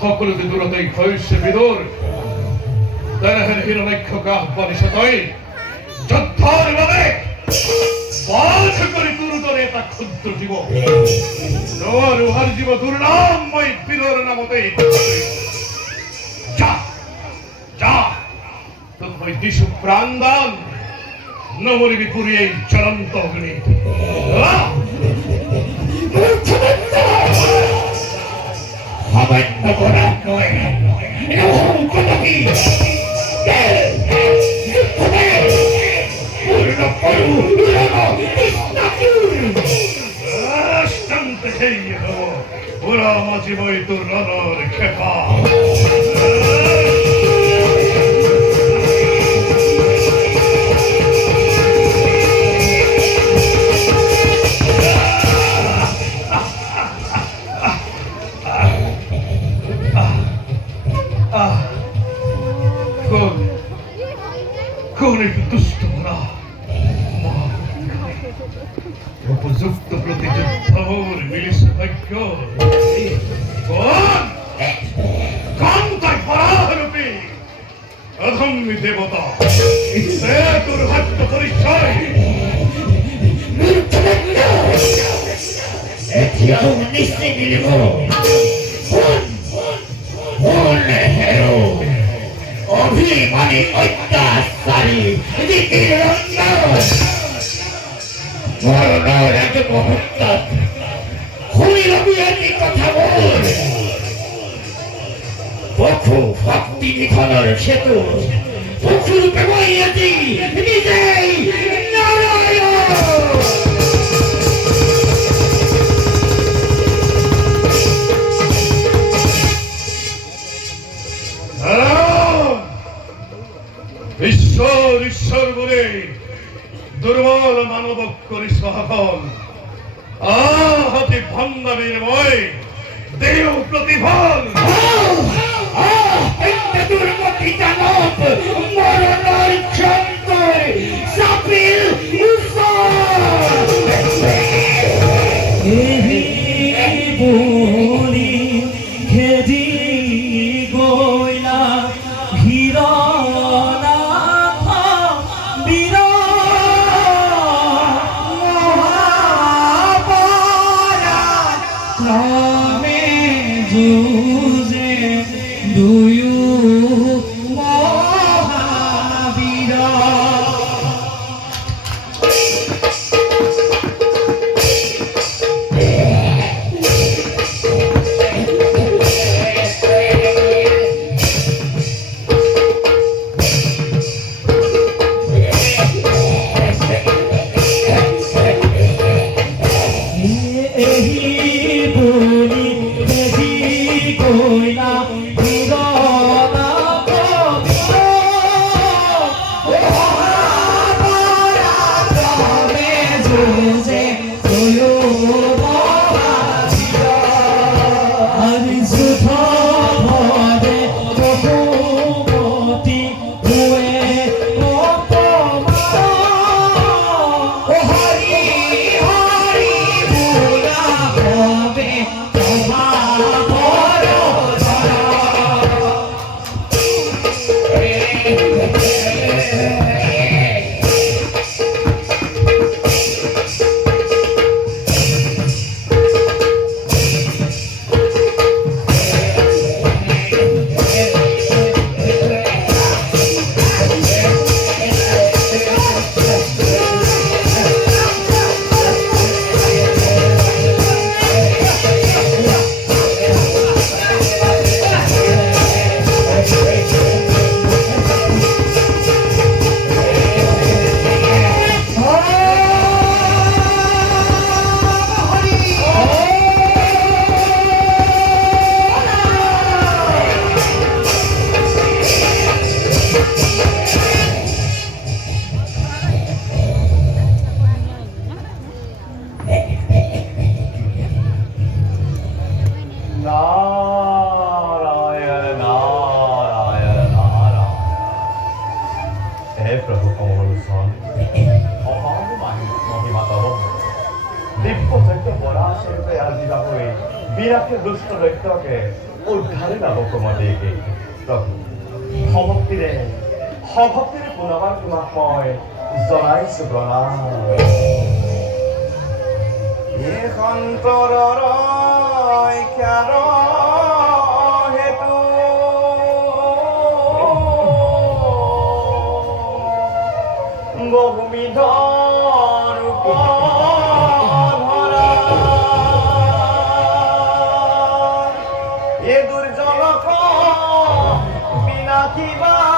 সকলতে দূরতাই ক্ষয়সে বিদুর তারহের হিরণাক্ষ কাহ্বানি সতই যুদ্ধর বাবে বাছ করে দুর্দরে তা ক্ষুদ্র জীব নোয়ার উহার জীব দুর্নামময় বীরর নামতেই যা যা তোমায় দিশু প্রাণদান নমরিবি পুরী এই জ্বলন্ত অগ্নি সামান্য করা নয় এরকম কথা কি পূর্ণ করু শান্ত হেই হব পুরা মাঝি বই তোর রণর খেপা কোন একটু দুষ্ট ভরা উপযুক্ত প্রতিযোদ্ধর মিলিস ভাগ্য কান্তায় পরারূপী অধম্মী দেবতা সে তোর ভাগ্য পরিচয় নিশ্চয় মিলিব অভিমানী অত্যাচারী মরণের এক মুহূর্ত খুনির অভিযানী কথা বল পথু ভক্তি নিধনের সেতু পথুরূপে বইয়াছি নিজেই নারায়ণ Ah! ঈশ্বর ঈশ্বর বলে দুর্বল মানবক্ষ নিঃসহল আহাতে ভণ্ডামীর ময় দেহ প্রতিফল দুর্গতি জানব মরণের চন্দ্র সাপিল বলি খেদি গইলা হিরনাথ বীর মহাপরাধ ক্রমে যুজে দুয়ু মহাবীর नारायण नारायण नारायण हे प्रभु कमल स्वामी अपार महिमा तब दिव्य चैत्य पराशरते आजीवा हुए বিরাটে দুষ্ট দৈত্যকে উদ্ধারে লাভ তোমাদেরকে প্রভু সভক্তিৰে পুনৰবাৰ তোমাক মই জনাইছো প্ৰণাম এই সন্তৰৰ খ্যাৰ হেতু বহুবিধ ৰূপ ধৰা এই দুৰ্জনক বিনাশিবা